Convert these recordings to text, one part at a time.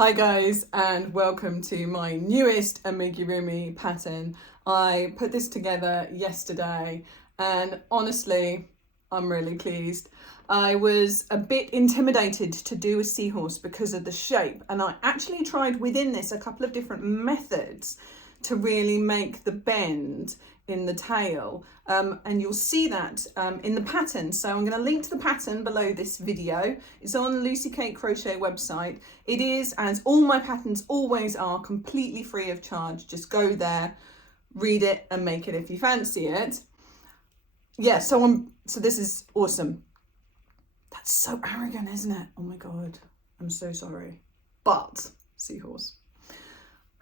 Hi guys, and welcome to my newest Amigurumi pattern. I put this together yesterday and honestly I'm really pleased. I was a bit intimidated to do a seahorse because of the shape, and I actually tried within this a couple of different methods to really make the bend in the tail, and you'll see that in the pattern. So I'm going to link to the pattern below this video. It's on Lucy Kate Crochet website. It is, as all my patterns always are, completely free of charge. Just go there, read it and make it if you fancy it. Yeah, so this is awesome. That's so arrogant, isn't it? Oh my god, I'm so sorry. But seahorse,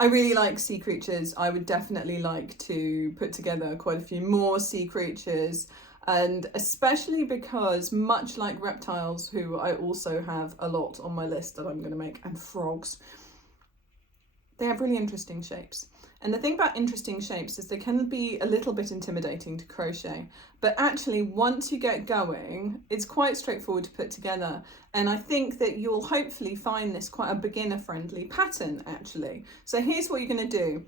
I really like sea creatures. I would definitely like to put together quite a few more sea creatures, and especially because, much like reptiles, who I also have a lot on my list that I'm going to make, and frogs, they have really interesting shapes. And the thing about interesting shapes is they can be a little bit intimidating to crochet, but actually once you get going, it's quite straightforward to put together. And I think that you'll hopefully find this quite a beginner friendly pattern actually. So here's what you're going to do.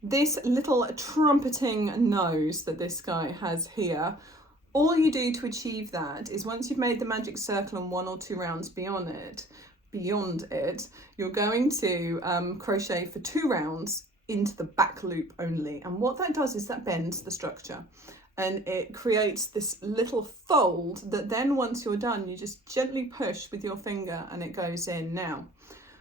This little trumpeting nose that this guy has here, all you do to achieve that is, once you've made the magic circle and 1 or 2 rounds beyond it, you're going to crochet for 2 rounds into the back loop only. And what that does is that bends the structure and it creates this little fold that then, once you're done, you just gently push with your finger and it goes in. Now,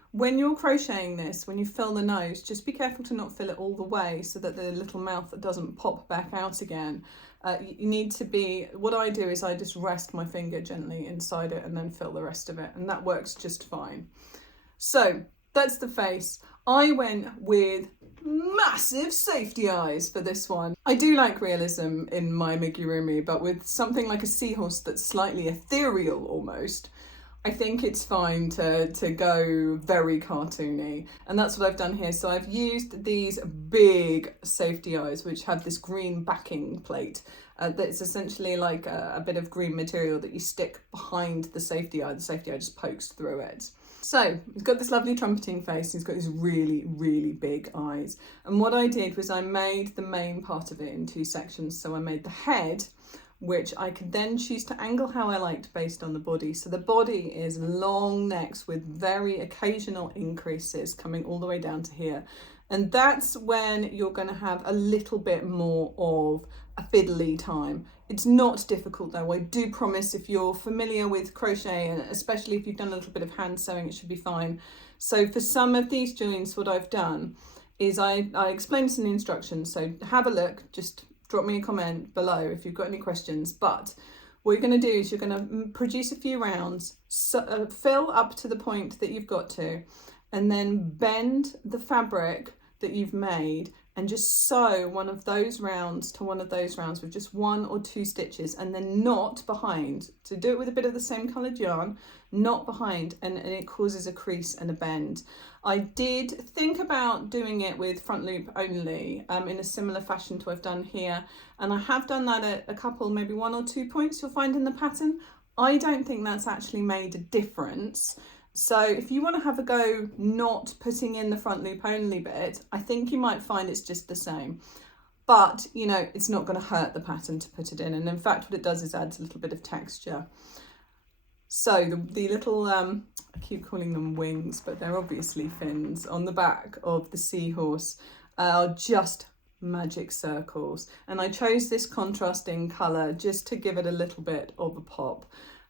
when you're crocheting this, when you fill the nose, just be careful to not fill it all the way so that the little mouth doesn't pop back out again. You need to be, what I do is I just rest my finger gently inside it and then fill the rest of it, and that works just fine. So that's the face. I went with massive safety eyes for this one. I do like realism in my Amigurumi, but with something like a seahorse that's slightly ethereal almost, I think it's fine to go very cartoony, and that's what I've done here. So I've used these big safety eyes which have this green backing plate that's essentially like a bit of green material that you stick behind the safety eye. The safety eye just pokes through it. So he's got this lovely trumpeting face, he's got these really big eyes, and what I did was I made the main part of it in 2 sections. So I made the head, which I could then choose to angle how I liked based on the body. So the body is long necks with very occasional increases coming all the way down to here. And that's when you're going to have a little bit more of a fiddly time. It's not difficult though. I do promise, if you're familiar with crochet, and especially if you've done a little bit of hand sewing, it should be fine. So for some of these joins, what I've done is I explained some instructions. So have a look, just drop me a comment below if you've got any questions. But what you're going to do is you're going to produce a few rounds, fill up to the point that you've got to, and then bend the fabric that you've made and just sew one of those rounds to one of those rounds with just 1 or 2 stitches, and then knot behind. So do it with a bit of the same coloured yarn, knot behind, and it causes a crease and a bend. I did think about doing it with front loop only in a similar fashion to what I've done here, and I have done that at a couple, maybe 1 or 2 points you'll find in the pattern. I don't think that's actually made a difference. So if you want to have a go not putting in the front loop only bit, I think you might find it's just the same. But, you know, it's not going to hurt the pattern to put it in. And in fact, what it does is adds a little bit of texture. So the little, I keep calling them wings, but they're obviously fins on the back of the seahorse are just magic circles. And I chose this contrasting colour just to give it a little bit of a pop.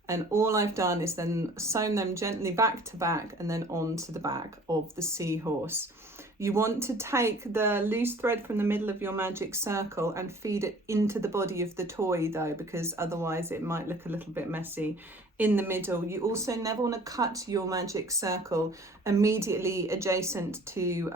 And all I've done is then sewn them gently back to back and then onto the back of the seahorse. You want to take the loose thread from the middle of your magic circle and feed it into the body of the toy though, because otherwise it might look a little bit messy in the middle. You also never want to cut your magic circle immediately adjacent to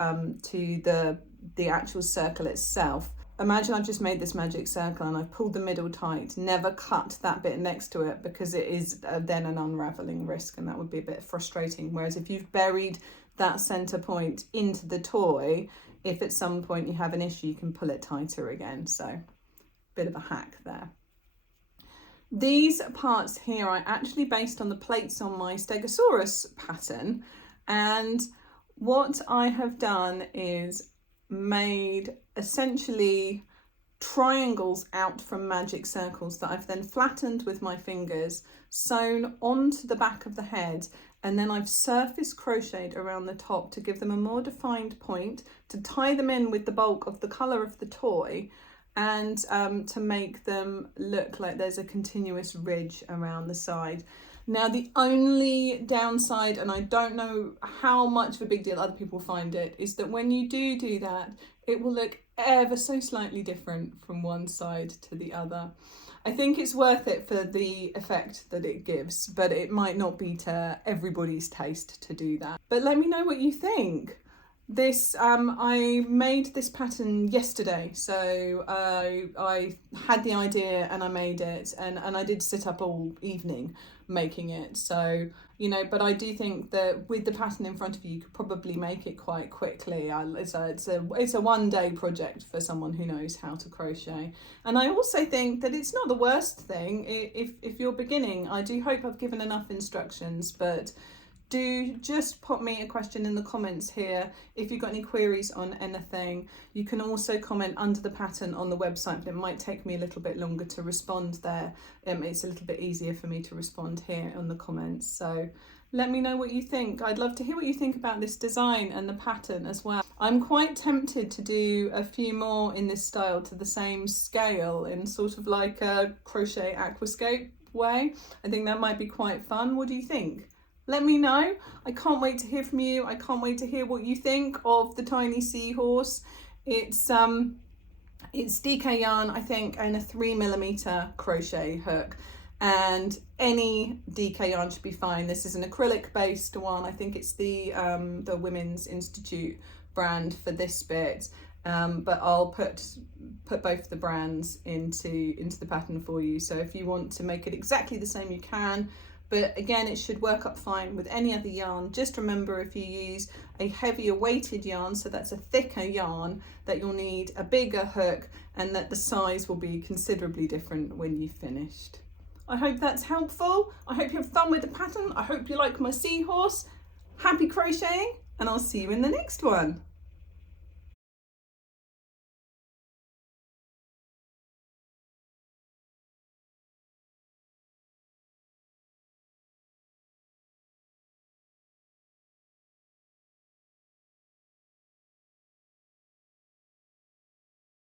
the actual circle itself. Imagine I've just made this magic circle and I've pulled the middle tight. Never cut that bit next to it, because it is then an unraveling risk, and that would be a bit frustrating. Whereas if you've buried that center point into the toy, if at some point you have an issue, you can pull it tighter again. So bit of a hack there. These parts here I actually based on the plates on my Stegosaurus pattern, And what I have done is made essentially triangles out from magic circles that I've then flattened with my fingers, sewn onto the back of the head, and then I've surface crocheted around the top to give them a more defined point, to tie them in with the bulk of the colour of the toy, and to make them look like there's a continuous ridge around the side. Now, the only downside, and I don't know how much of a big deal other people find it, is that when you do that, it will look ever so slightly different from one side to the other. I think it's worth it for the effect that it gives, but it might not be to everybody's taste to do that. But let me know what you think. This I made this pattern yesterday, so I had the idea and I made it, and I did sit up all evening making it. So, you know, but I do think that with the pattern in front of you, you could probably make it quite quickly. It's a one-day project for someone who knows how to crochet. And I also think that it's not the worst thing if you're beginning. I do hope I've given enough instructions, but do just pop me a question in the comments here if you've got any queries on anything. You can also comment under the pattern on the website, but it might take me a little bit longer to respond there. It's a little bit easier for me to respond here on the comments. So let me know what you think. I'd love to hear what you think about this design and the pattern as well. I'm quite tempted to do a few more in this style to the same scale, in sort of like a crochet aquascape way. I think that might be quite fun. What do you think? Let me know. I can't wait to hear from you. I can't wait to hear what you think of the tiny seahorse. It's DK yarn, I think, and a 3mm crochet hook. And any DK yarn should be fine. This is an acrylic based one. I think it's the Women's Institute brand for this bit. But I'll put both the brands into the pattern for you. So if you want to make it exactly the same, you can. But again, it should work up fine with any other yarn. Just remember, if you use a heavier weighted yarn, so that's a thicker yarn, that you'll need a bigger hook and that the size will be considerably different when you've finished. I hope that's helpful. I hope you have fun with the pattern. I hope you like my seahorse. Happy crocheting, and I'll see you in the next one.